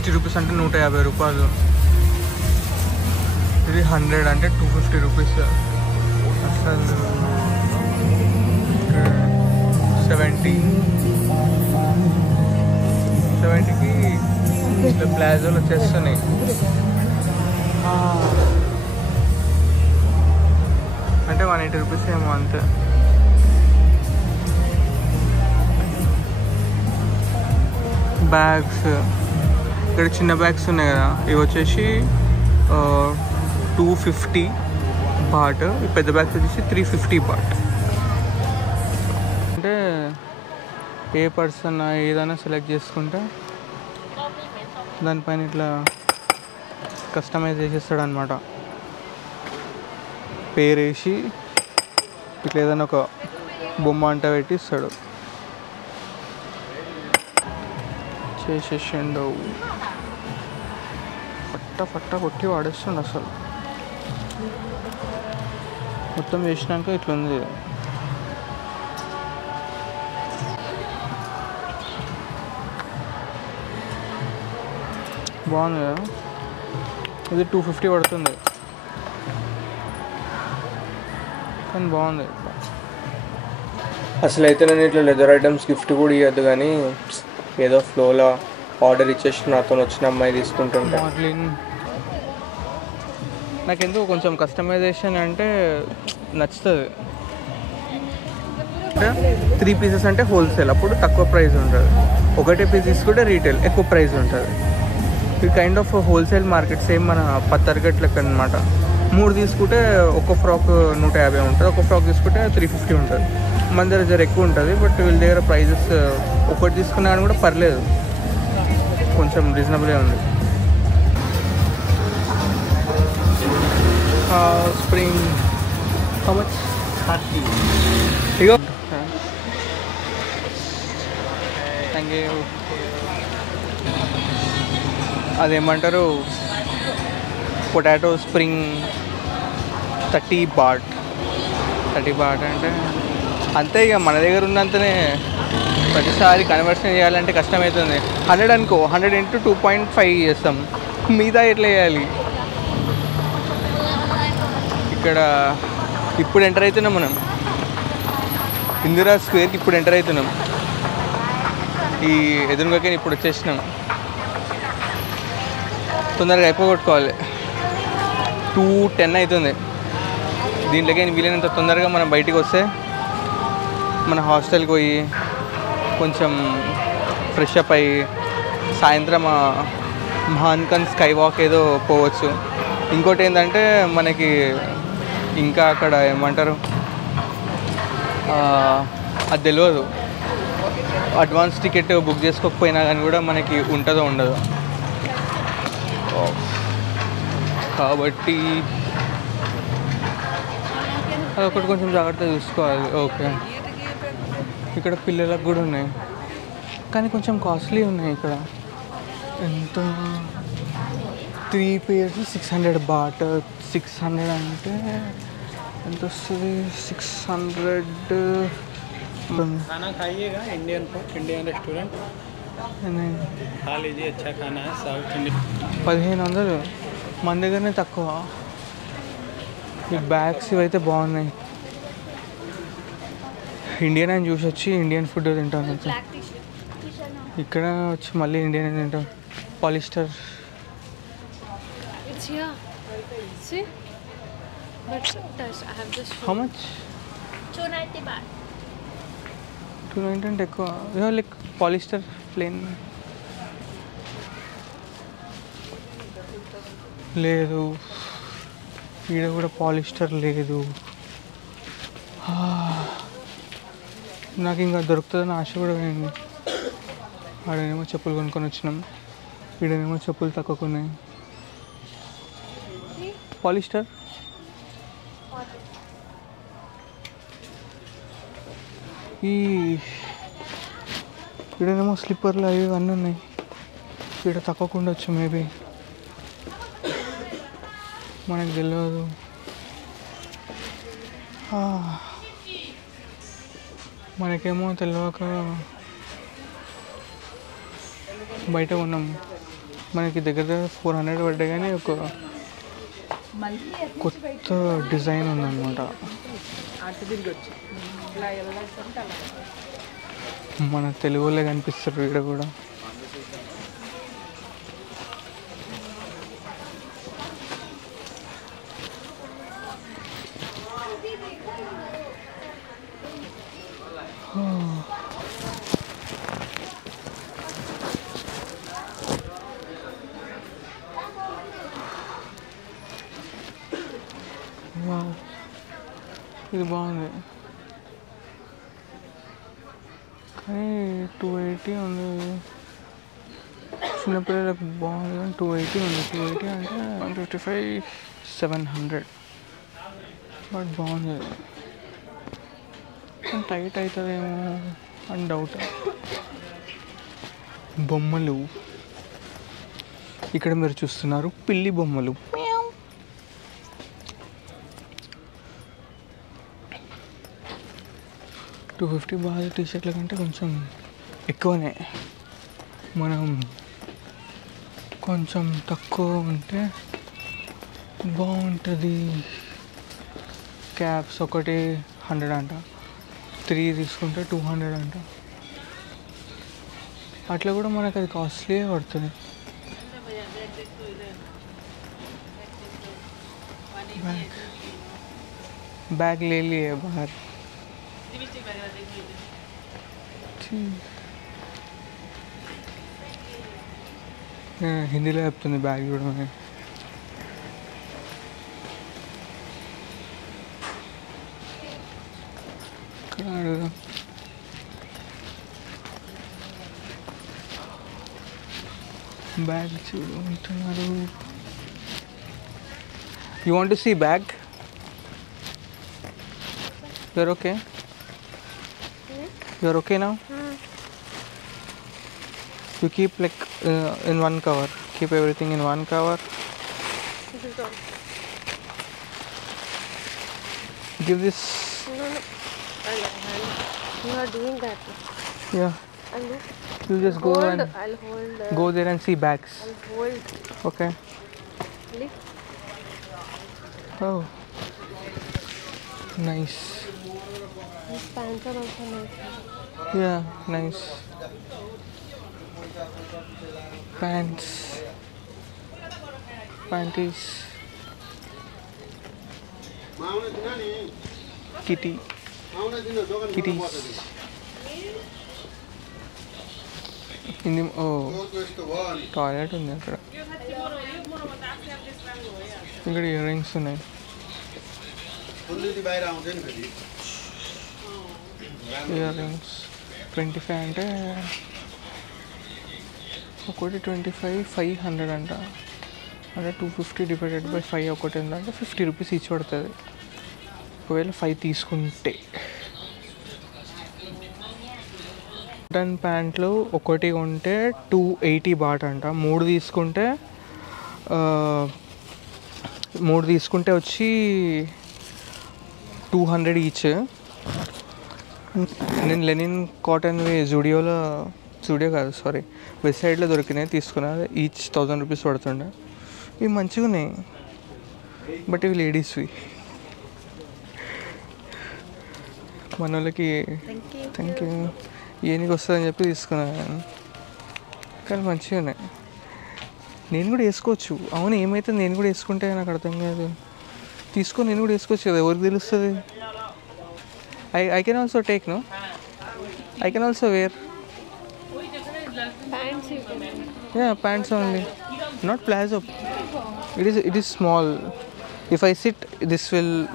60 rupees అంటే 150 రూపాయలు. ఇది 100 అంటే 250 రూపీస్. అసలు 70కి ఇట్లా ప్లాజోలు వచ్చేస్తున్నాయి. అంటే 180 రూపీస్ ఏమో అంతే. బ్యాగ్స్ ఇక్కడ చిన్న బ్యాగ్స్ ఉన్నాయి కదా, ఇవి వచ్చేసి 250 బాట్. ఈ పెద్ద బ్యాగ్స్ వచ్చేసి 350 బాట్. అంటే ఏ పర్సన్ ఏదైనా సెలెక్ట్ చేసుకుంటే దానిపైన ఇట్లా కస్టమైజ్ చేసేస్తాడు అనమాట. పేరు వేసి ఇట్లా ఏదైనా ఒక బొమ్మ అంట పెట్టి ఇస్తాడు. చేసేసిండు, పట్ట కొట్టి వాడేస్తుండు. అసలు మొత్తం చేసినాక ఇట్లుంది. బాగుంది కదా. ఇది 250 పడుతుంది కానీ బాగుంది. అసలు అయితే నేను ఇట్లా లెదర్ ఐటమ్స్ గిఫ్ట్ కూడా ఇవ్వద్దు, కానీ ఏదో ఫ్లోలో ఆర్డర్ ఇచ్చేసి నాతో వచ్చిన అమ్మాయి తీసుకుంటుంటా. నాకెందుకు కొంచెం కస్టమైజేషన్ అంటే నచ్చుతుంది. 3 పీసెస్ అంటే హోల్సేల్, అప్పుడు తక్కువ ప్రైస్ ఉంటుంది. ఒకటే పీస్ తీసుకుంటే రీటైల్ ఎక్కువ ప్రైస్ ఉంటుంది. ఇది kind of wholesale market, same మన పత్తర్గట్ లెక్క అనమాట. 3 తీసుకుంటే ఒక్క ఫ్రాక్ 150 ఉంటుంది, ఒక్క ఫ్రాక్ తీసుకుంటే 350 ఉంటుంది. మన దగ్గర జర ఎక్కువ ఉంటుంది, బట్ వీళ్ళ దగ్గర ప్రైజెస్ ఒకటి తీసుకున్నా కానీ కూడా పర్లేదు, కొంచెం రీజనబుల్గా ఉంది. Spring how much? 30. Ego thank you. అదేమంటారు, పొటాటో స్ప్రింగ్ 30 బాట్. 30 బాట్ అంటే అంతే. ఇక మన దగ్గర ఉన్నంతనే ప్రతిసారి కన్వర్షన్ చేయాలంటే కష్టమవుతుంది. 100 అనుకో, 100 × 2.5 చేస్తాం. మిగతా ఎట్లా చేయాలి? ఇక్కడ ఇప్పుడు ఎంటర్ అవుతున్నాం మనం, ఇందిరా స్క్వేర్కి ఇప్పుడు ఎంటర్ అవుతున్నాం. ఈ ఎదురుగానే ఇప్పుడు వచ్చేసినాం. తొందరగా అయిపోగొట్టుకోవాలి. 2:10 అవుతుంది. దీంట్లోకి వీలైనంత తొందరగా మనం బయటికి వస్తే మన హాస్టల్కి పోయి కొంచెం ఫ్రెష్ అప్ అయ్యి సాయంత్రం మహాన్కన్ స్కై వాక్ ఏదో పోవచ్చు. ఇంకోటి ఏంటంటే మనకి ఇంకా అక్కడ ఏమంటారు అది తెలియదు. అడ్వాన్స్ టికెట్ బుక్ చేసుకోకపోయినా కానీ కూడా మనకి ఉంటుందో ఉండదో, కాబట్టి అదొకటి కొంచెం జాగ్రత్తగా చూసుకోవాలి. ఓకే, ఇక్కడ పిల్లలకు కూడా ఉన్నాయి కానీ కొంచెం కాస్ట్లీ ఉన్నాయి. ఇక్కడ ఎంత 3 pairs 600 బాట్. 600 అంటే ఎంత వస్తుంది? 600. खाना खाइएगा इंडियन रेस्टोरेंट, खा लीजिए, अच्छा खाना है साउथ इंडियन. 1500 మన దగ్గరనే తక్కువ. ఈ బ్యాగ్స్ ఇవైతే బాగున్నాయి. ఇండియన్ అని చూసి వచ్చి ఇండియన్ ఫుడ్ తింటాను. ఇక్కడ వచ్చి మళ్ళీ ఇండియన్ తింటాం. పాలిస్టర్. How much? 290 baht. 290 అంటే ఎక్కువ. లైక్ పాలిస్టర్ ప్లేన్ లేదు, ఈడ కూడా పాలిస్టర్ లేదు. నాకు ఇంకా దొరుకుతుందని ఆశ కూడా పోయింది. ఆడనేమో చెప్పులు కొనుక్కొని వచ్చినాం, ఈడనేమో చెప్పులు తక్కువ ఉన్నాయి. పాలిస్టర్ ఈ ఈడనేమో స్లిప్పర్లు అవి అన్నీ ఉన్నాయి. ఈడ తక్కువ ఉండొచ్చు మేబీ, మనకు తెలియదు. మనకేమో తెలియక బయట ఉన్నాం. మనకి దగ్గర 400 పడ్డాయి, కానీ ఒక కొత్త డిజైన్ ఉందన్నమాట. మన తెలుగు వాళ్ళే కనిపిస్తారు ఇక్కడ కూడా. ఇది బాగుంది కానీ 280 ఉంది. చిన్నపిల్లలకు బాగుంది కానీ 280 ఉంది. 280 అంటే 155 700 బట్ బాగుంది. టైట్ అవుతుందేమో అని డౌట్. బొమ్మలు ఇక్కడ మీరు చూస్తున్నారు, పిల్లి బొమ్మలు. 250 బాగా టీషర్ట్ల కంటే కొంచెం ఎక్కువనే. మనం కొంచెం తక్కువ ఉంటే బాగుంటుంది. క్యాప్స్ ఒకటి 100 అంట, 3 తీసుకుంటే 200 అంట. అట్లా కూడా మనకు అది కాస్ట్లీ పడుతుంది. बैग ले लिए बाहर. హిందీలో చెప్తుంది బ్యాగ్ కూడా. బ్యాగ్ చూడుకుంటున్నారు. You want to see bag? You're okay? You're okay now? You keep like in one cover. Keep everything in one cover. This is all. Give this. No. You are doing that. Yeah. I'll do. You just go and I'll hold. go there and see bags. I'll hold. Okay. Lift. Oh. Nice. These pants are also nice. Yeah, nice. Pants. Panties. Kitty. Kitties. ఇది toilet ఉంది అక్కడ. ఇక్కడ ear rings ఉన్నాయి. Ear rings 25 అంటే ఒకటి 25 500 అంట. అంటే 250 divided by 5 ఒకటి ఏంటంటే 50 రూపీస్ ఈచ్ పడుతుంది ఒకవేళ 5 తీసుకుంటే. కాటన్ ప్యాంట్లు ఒకటి కొంటే 280 బాట్ అంట. 3 తీసుకుంటే వచ్చి 200 ఈచ్. నేను లెనిన్ కాటన్వి జూడియో కాదు సారీ వెబ్సైట్లో దొరికినాయి, తీసుకున్నా. ఈచ్ 1000 రూపీస్ పడుతుండే. ఇవి మంచిగా ఉన్నాయి బట్ ఇవి లేడీస్వి. మన వాళ్ళకి థ్యాంక్ యూ ఏనికి వస్తుందని చెప్పి తీసుకున్నాను. కానీ మంచిగా ఉన్నాయి. నేను కూడా వేసుకోవచ్చు. అవును ఏమైతే నేను కూడా వేసుకుంటే నాకు అర్థం కాదు. తీసుకొని నేను కూడా వేసుకోవచ్చు కదా, ఎవరికి తెలుస్తుంది. I can also take, no? I can also wear. Pants you can. Yeah, pants only. Not plazo. It is small. If I sit,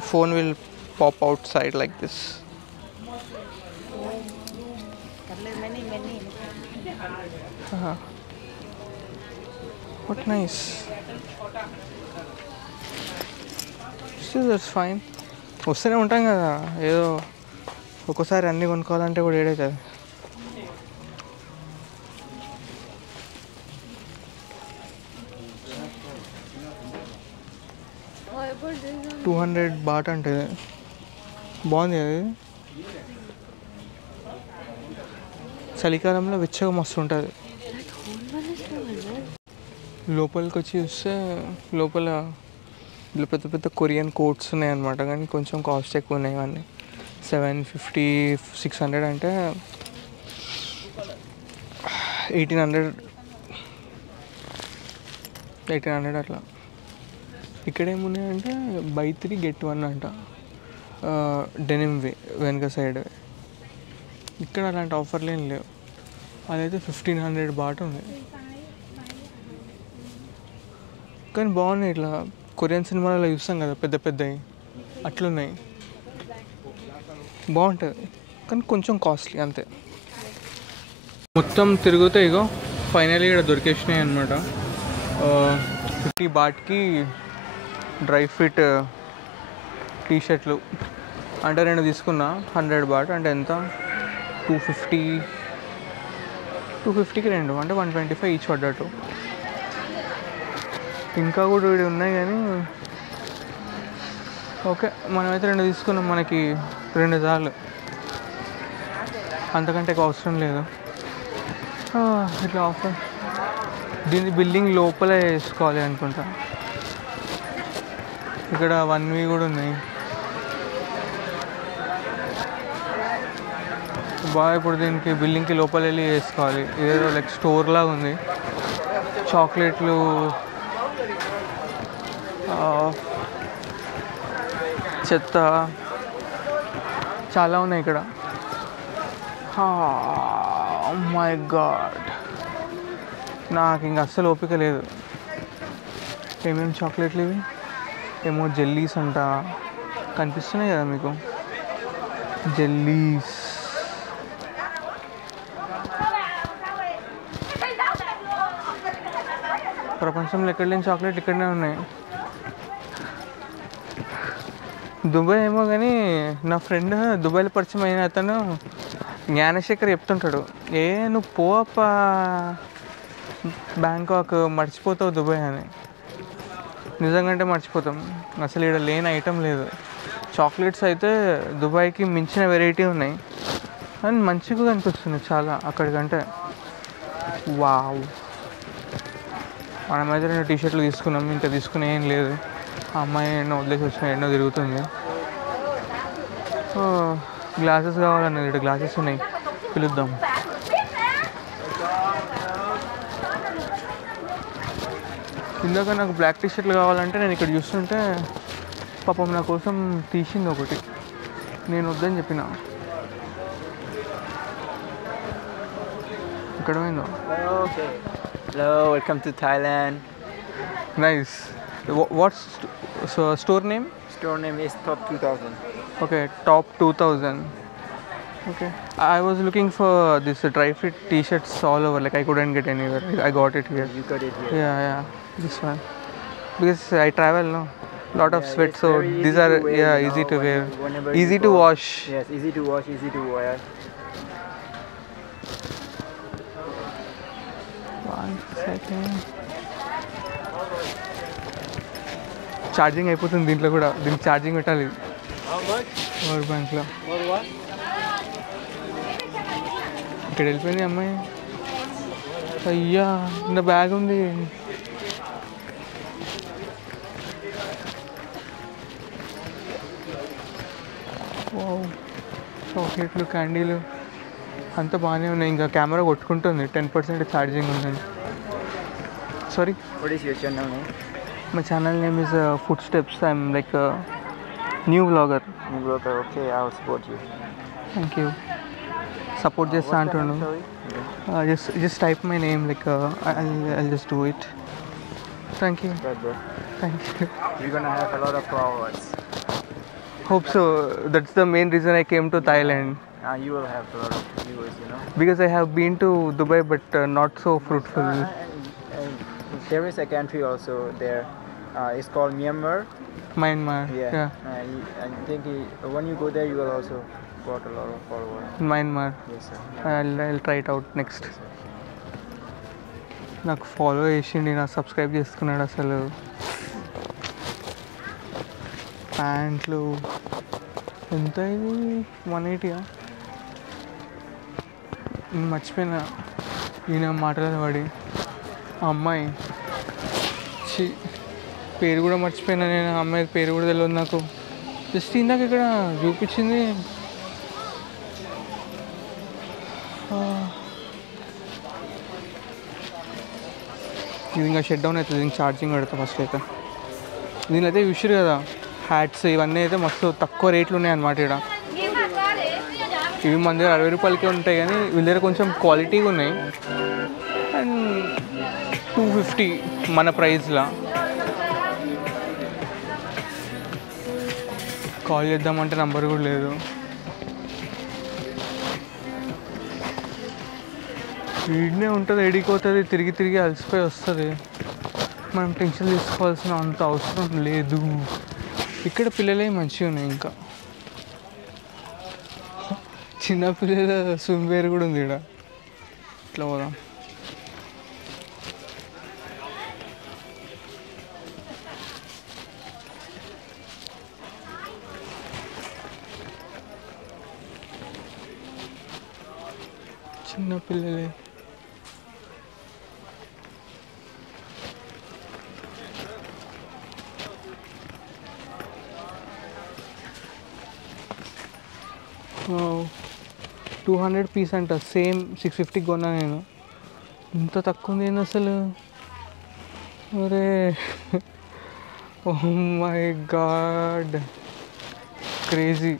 phone will pop outside like this. What nice. Still that's fine. వస్తూనే ఉంటాం కదా, ఏదో ఒక్కోసారి అన్నీ కొనుక్కోవాలంటే కూడా ఏడవుతుంది. $200 bat అంటే బాగుంది. అది చలికాలంలో వెచ్చగా మస్తు ఉంటుంది. లోపలికి వచ్చి చూస్తే లోపల ఇలా పెద్ద పెద్ద కొరియన్ కోట్స్ ఉన్నాయన్నమాట, కానీ కొంచెం కాస్ట్ ఎక్కువ ఉన్నాయి ఇవన్నీ. 750 600 అంటే 1800 అట్లా. ఇక్కడ ఏమున్నాయంటే బై 3 get 1 అంట, డెనిమ్ వెనుక సైడ్. ఇక్కడ అలాంటి ఆఫర్లు ఏం లేవు. అదైతే 1500 బాట్ ఉంది, కానీ బాగున్నాయి. ఇట్లా కొరియన్ సినిమాలలో చూస్తాం కదా పెద్ద పెద్దవి, అట్లున్నాయి. బాగుంటుంది కానీ కొంచెం కాస్ట్లీ అంతే. మొత్తం తిరుగుతే ఇగో ఫైనల్లీ ఇక్కడ దొరికేసినాయి అనమాట. 50 బాట్కి డ్రై ఫిట్ టీషర్ట్లు. అంటే 2 తీసుకున్నా 100 బాట్ అంటే ఎంత, 250కి 2 అంటే 125 ఈచ్ పడ్డట్టు. ఇంకా కూడా వీడి ఉన్నాయి కానీ ఓకే, మనమైతే 2 తీసుకున్నాం, మనకి 2 చాలు, అంతకంటే అవసరం లేదు. ఇట్లా ఆఫర్. దీన్ని బిల్డింగ్ లోపల వేసుకోవాలి అనుకుంటా. ఇక్కడ 1V కూడా ఉన్నాయి. బాగా ఇప్పుడు దీనికి బిల్డింగ్కి లోపల వెళ్ళి వేసుకోవాలి. ఇదేదో లైక్ స్టోర్ లాగా ఉంది. చాక్లెట్లు, చెత్త చాలా ఉన్నాయి ఇక్కడ. మై గాడ్, నాకు ఇంక అస్సలు ఓపిక లేదు. ఏమేమి చాక్లెట్లు ఇవి, ఏమో జెల్లీస్ అంట, కనిపిస్తున్నాయి కదా మీకు, జెల్లీస్. ప్రపంచంలో ఎక్కడ లేని చాక్లెట్ ఇక్కడనే ఉన్నాయి. దుబాయ్ ఏమో కానీ నా ఫ్రెండ్ దుబాయ్లో పరిచయం అయిన అతను జ్ఞానశేఖర్ చెప్తుంటాడు, నువ్వు పోప బ్యాంకాక్, మర్చిపోతావు దుబాయ్ అని. నిజంగా మర్చిపోతాం. అసలు ఇక్కడ లేని ఐటెం లేదు. చాక్లెట్స్ అయితే దుబాయ్కి మించిన వెరైటీ ఉన్నాయి అండ్ మంచిగా కనిపిస్తుంది చాలా అక్కడికంటే. వావ్. మనమైతే 2 టీషర్ట్లు తీసుకున్నాం, ఇంకా తీసుకునే ఏం లేదు. ఆ అమ్మాయి ఎన్నో వదిలేసి వచ్చిన, ఎన్నో తిరుగుతుంది. గ్లాసెస్ కావాలన్నది, ఇక్కడ గ్లాసెస్ ఉన్నాయి, పిలుద్దాం. ఇందాక నాకు బ్లాక్ టీషర్ట్లు కావాలంటే నేను ఇక్కడ చూస్తుంటే పాపం నా కోసం తీసింది ఒకటి, నేను వద్దని చెప్పిన. ఇక్కడ పోయిందో. Hello, welcome to Thailand. Nice. What's store name? Store name is Top 2000. Okay, Top 2000. Okay. I was looking for this dry fit t-shirts all over. Like I couldn't get anywhere. I got it here. You got it here. Yeah. This one. Because I travel, no. Lot of sweat, it's so very easy these are to wear, you easy know, to wear, whenever easy you to go. wash. Yes, easy to wash, easy to wear. One second. Charging అయిపోతుంది దీంట్లో కూడా, దీనికి charging పెట్టాలి power బ్యాంక్లో. ఇక్కడ వెళ్ళిపోయింది అమ్మాయి. అయ్యా, నా బ్యాగ్ ఉంది. చాక్లెట్లు, క్యాండీలు అంతా బాగానే ఉన్నాయి. ఇంకా కెమెరా కొట్టుకుంటుంది, 10% ఛార్జింగ్ ఉందండి. Sorry. What is your channel name? My channel name is Footsteps. I'm like a new vlogger. New broker. Okay, I'll support you. Thank you. Support just What's your Antonio. name, sorry? Just type my name. Like I'll just do it. Thank you. Right, bro. Thank you. You're gonna have a lot of followers. Hope so. That's the main reason I came to Thailand. You will have a lot of viewers, you know. Because I have been to Dubai, but not so fruitful. And there is a country also there. It's called Myanmar. Myanmar. Yeah. I think when you go there, you will also got a lot of followers. Myanmar. Yes, sir. I'll try it out next. నాకు follow చేసిండి, నాకు subscribe చేసుకున్నాడు. అసలు ప్యాంట్లు ఎంత, ఇది 180. నేను మర్చిపోయినా ఈయన మాటలు పడి. ఆ అమ్మాయి పేరు కూడా మర్చిపోయినా నేను. అమ్మాయి పేరు కూడా తెలియదు నాకు. జస్ట్ ఇందాక ఇక్కడ చూపించింది. ఇది ఇంకా షట్ డౌన్ అవుతుంది. ఇంక ఛార్జింగ్ పెడతా ఫస్ట్ అయితే. దీనిలో అయితే చూసారు కదా హ్యాట్స్ ఇవన్నీ అయితే మస్తు తక్కువ రేట్లు ఉన్నాయి అన్నమాట. ఇక్కడ ఇవి మన దగ్గర 60 రూపాయలకే ఉంటాయి, కానీ వీళ్ళ దగ్గర కొంచెం క్వాలిటీగా ఉన్నాయి. అండ్ 250 మన ప్రైస్లో. కాల్ చేద్దామంటే నంబర్ కూడా లేదు. వీడినే ఉంటుంది, ఎడిపోతుంది, తిరిగి తిరిగి అలసిపోయి వస్తుంది. మనం టెన్షన్ తీసుకోవాల్సిన అంత అవసరం లేదు. ఇక్కడ పిల్లలే మంచిగా ఉన్నాయి. ఇంకా చిన్నపిల్లల స్విమ్వేర్ కూడా ఉంది ఇక్కడ. ఇట్లా పోదాం. చిన్నపిల్లలే. $200 పీస్ అంట. సేమ్ 650 కొన్నా నేను. ఇంత తక్కువ ఉంది ఏంది అసలు? అరే ఓ మై గాడ్, క్రేజీ.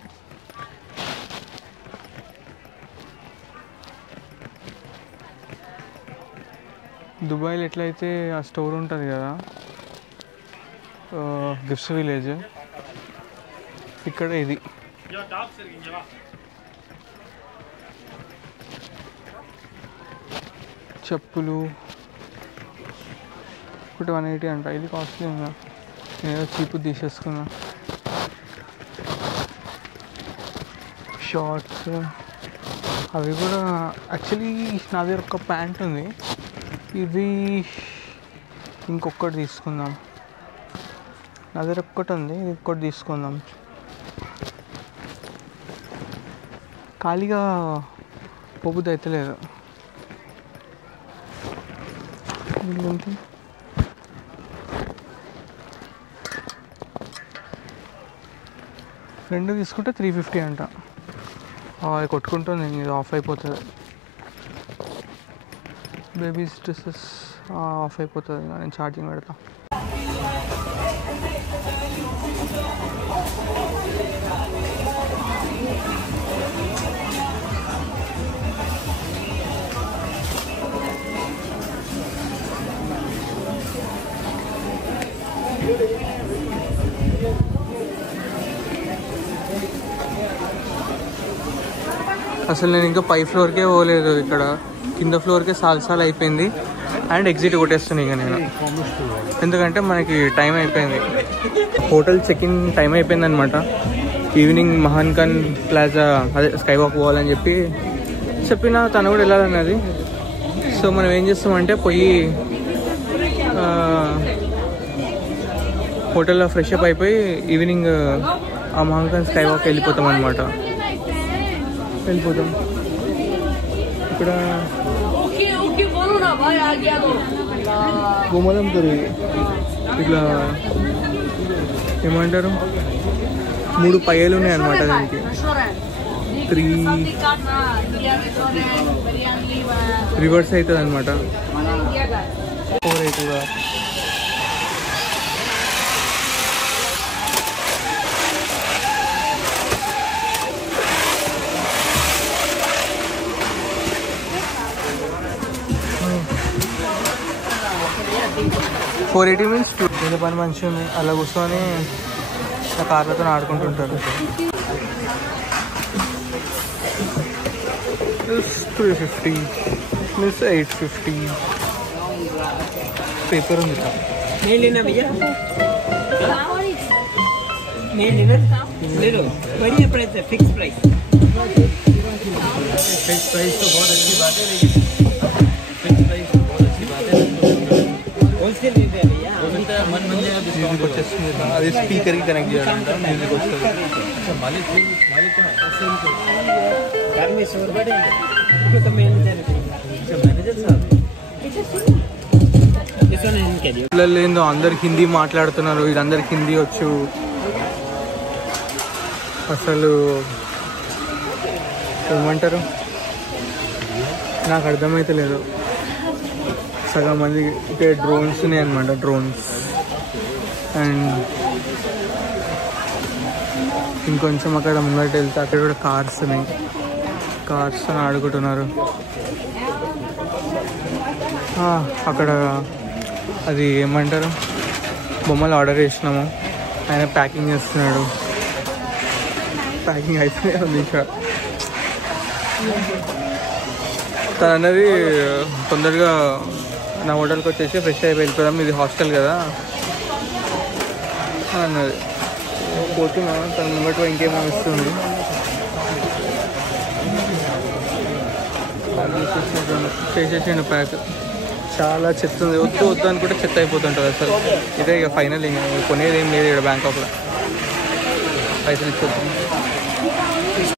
దుబాయ్లో ఎట్లయితే ఆ స్టోర్ ఉంటుంది కదా గిఫ్ట్స్ విలేజ్, ఇక్కడ ఇది. చెప్పులు ఒకటి 180 అంట. ఇది కాస్ట్లీ ఉందా? నేను చీపు తీసేసుకున్నా. షార్ట్స్ అవి కూడా. యాక్చువల్లీ నా దగ్గర ఒక ప్యాంట్ ఉంది. ఇది ఇంకొకటి తీసుకుందాం. నా దగ్గర ఒక్కటి ఉంది, ఇంకొకటి తీసుకుందాం. ఖాళీగా పోబుద్ది అయితే లేదు. రెండు తీసుకుంటే 350 అంట. అది కొట్టుకుంటుంది, ఇది ఆఫ్ అయిపోతుంది. బేబీస్ డ్రెస్సెస్ ఆఫ్ అయిపోతుంది. నేను ఛార్జింగ్ పెడతా. అసలు నేను ఇంకా పై ఫ్లోర్కే పోలేదు. ఇక్కడ కింద ఫ్లోర్కే సాల్ అయిపోయింది. అండ్ ఎగ్జిట్ కొట్టేస్తున్నాను ఇక నేను, ఎందుకంటే మనకి టైం అయిపోయింది. హోటల్ చెక్-ఇన్ టైం అయిపోయింది అనమాట. ఈవినింగ్ మహాన్ఖాన్ ప్లాజా అదే స్కై వాక్ పోవాలని చెప్పిన తను కూడా వెళ్ళాలన్నది. సో మనం ఏం చేస్తామంటే పోయి హోటల్లో ఫ్రెష్ అప్ అయిపోయి ఈవినింగ్ ఆ మహాన్ఖాన్ స్కై వాక్ వెళ్ళిపోతాం అనమాట. వెళ్ళిపోతాం. ఇక్కడ గోమలం దొరికి ఇట్లా ఏమంటారు 3 పయ్యలు ఉన్నాయి అన్నమాట. దానికి 3 రివర్స్ అవుతుంది అనమాట. 4 అవుతుందా? $480 మీన్స్ 2 పని మంచిగా ఉంది. అలా కూర్చొని ఆ కార్లతో ఆడుకుంటుంటారు. 350 మీన్స్ 850. పేపర్ ఉంది. बढ़िया प्राइस है, फिक्स प्राइस। फिक्स प्राइस तो बहुत अच्छी बात है, लेकिन फिक्स प्राइस तो बहुत अच्छी बात है. होलसेल रेट है भैया, हो सकता है मन बन जाए. మ్యూజిక్ వచ్చేస్తుంది. అది స్పీకర్కి కనెక్ట్ చేయాలంట. మ్యూజిక్ వస్తుంది. मालिक कहाँ है? घर में शोर बढ़ेगा, उसको तो मैनेजर मैनेजर साहब This one is in carry. పిల్లలు ఏందో అందరు హిందీ మాట్లాడుతున్నారు, వీళ్ళందరికి హిందీ వచ్చు. అసలు ఏమంటారు నాకు అర్థమైతే లేదు. సగం మంది ఇక్కడ డ్రోన్స్ ఉన్నాయి అనమాట, డ్రోన్స్. అండ్ ఇంకొంచెం అక్కడ ముంగట వెళ్తే అక్కడ కూడా కార్స్ ఉన్నాయి, కార్స్ అని ఆడుకుంటున్నారు. అక్కడ అది ఏమంటారు బొమ్మలు ఆర్డర్ చేసినాము, ఆయన ప్యాకింగ్ చేస్తున్నాడు. ప్యాకింగ్ అయితే ఉంది ఇంకా. తను అన్నది తొందరగా నా హోటల్కి వచ్చేసి ఫ్రెష్ అయి వెళ్ళిపోదాం, ఇది హాస్టల్ కదా అన్నది. పోతున్నా తన ముంగట ఇంకేమో వస్తుంది. చేసేసిండు ప్యాక్. చాలా చెత్త ఉంది, వద్దు అనుకుంటే చెత్త అయిపోతుంటుంది అసలు. ఇదే ఇక ఫైనల్, ఇంకా కొనేది ఏం లేదు ఇక్కడ బ్యాంకాక్లో. పైసలు ఇచ్చేస్తుంది.